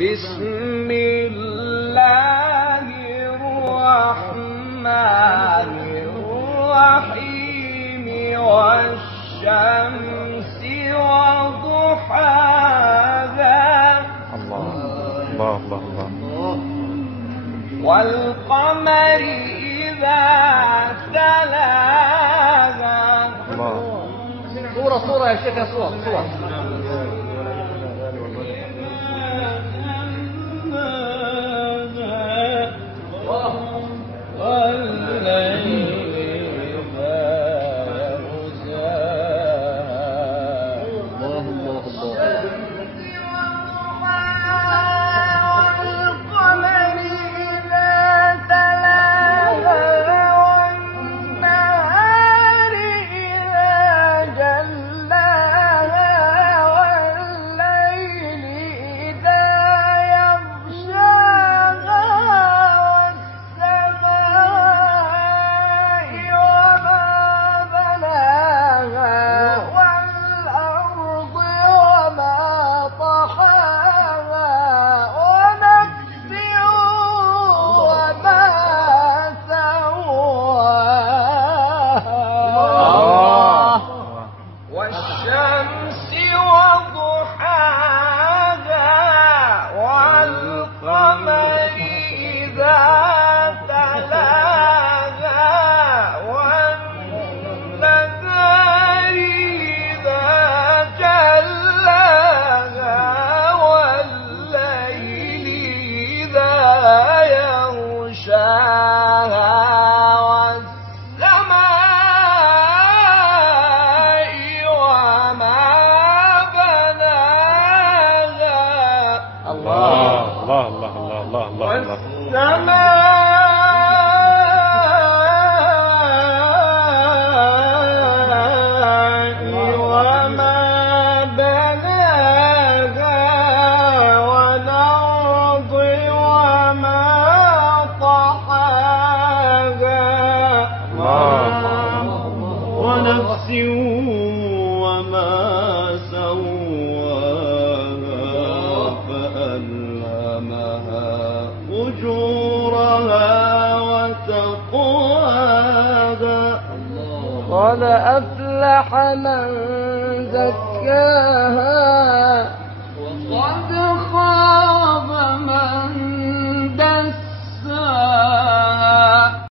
بسم الله الرحمن الرحيم والشمس وضحاها الله والقمر إذا تلاها صورة يا شيخ، صورة والشمس وضحاها والقمر إذا تلاها والنهار إذا جلاها والليل إذا يغشاها والسماء وما بناها والأرض وما طحاها ونفس وما سواها فألهمها فجورها وتقواها قد أفلح من زكاها